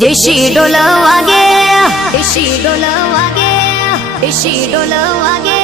देशी ढोल वागे, देशी ढोल वागे, देशी ढोल वागे।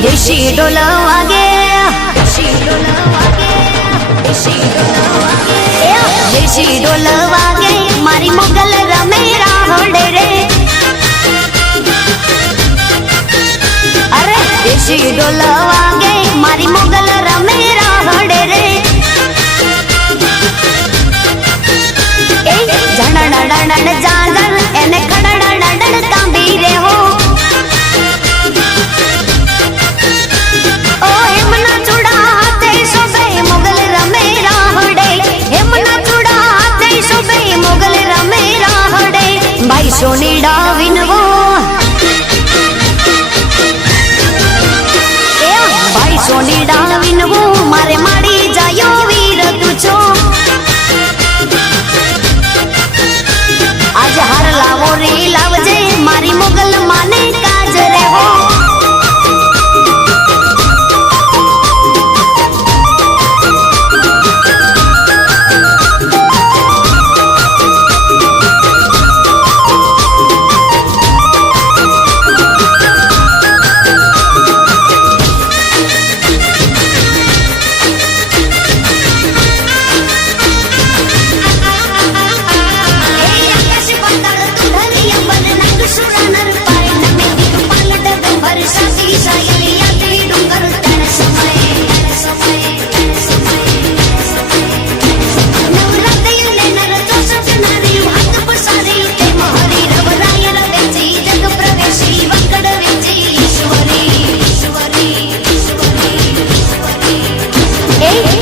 देशी ढोल वागे, देशी ढोल वागे, देशी ढोल वागे, देशी ढोल वागे, मारी मोगल रमे राहोड़े रे। अरे देशी ढोल वागे, मारी मोगल रमे राहोड़े रे। झणण जाजर एने खड़ण कांबी रे हो। भाई सोनी डाविन वो, भाई सोनी डाविन वो, मारे माड़ी जायो वीर तुझो। आज हार लावो रे लावजे, मारी मोगल माने काज रे हो।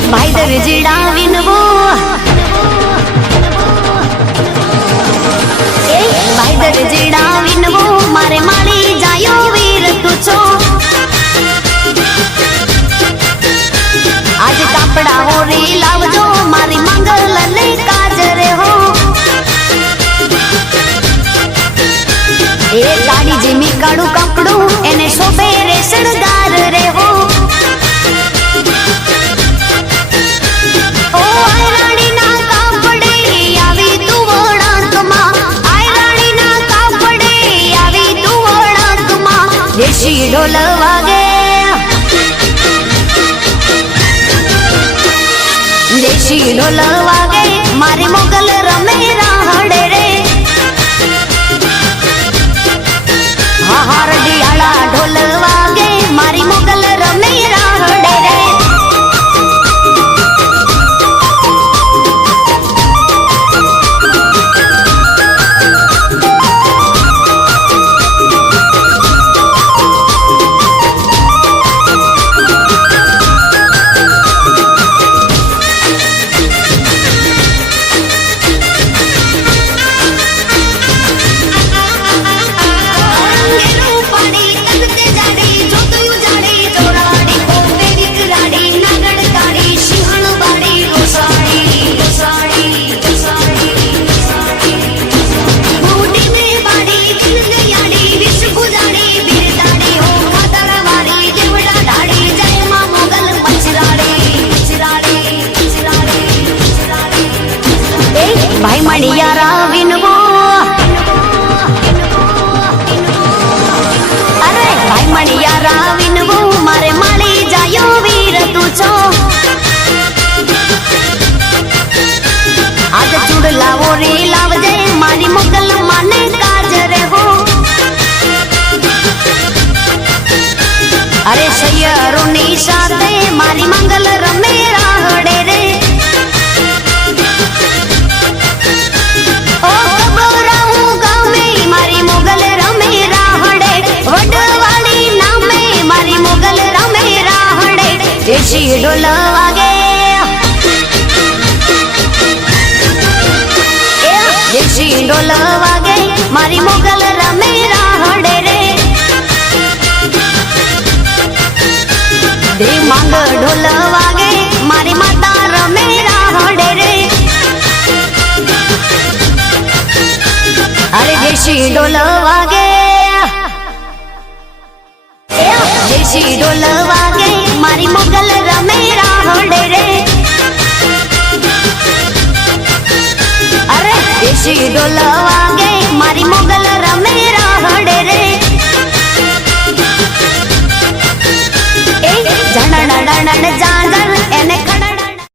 भाई दर्जी डाविन वो, भाई दर्जी डाविन वो, मारे माली जायो वीर तुझो। आज कापड़ा हो रे लावजो, मारी मंगल ले काज रे हो। ए गाड़ी जिमी काड़ू कपड़ू, एने शोभे रे शृंगार रे हो। देशी ढोल वागे, देशी ढोल वागे, मारे मोगल रमे राहड़े रे। हार दियाला ढोल वागे, मारी मोगल रमे राहड़े रे। भाई मणिया राविन वो, अरे भाई मणिया राविन वो, मारे माली जायो वीर तुझो। आज चूड़ लावो रे लावजे, मारी मोगल माने काज रे हो। अरे सैयरो नी साथे, मारी मंगल रमे राहड़े रे। ओ कबोरा हूँ गाँव में, मारी मोगल रमे राहड़े। દેશી ઢોલ વાગે દેશી ઢોલ વાગે મારી મોગલ રમે રાહડે રે દે માંગ ઢોલ વાગે મારી માતા રમે રાહડે રે અરે દેશી ઢોલ વાગે દેશી ઢોલ વાગે મારી મોગલ રમે રાહડે રે અરે દેશી ઢોલ વાગે મારી મોગલ રમે રાહડે રે એ જણ જા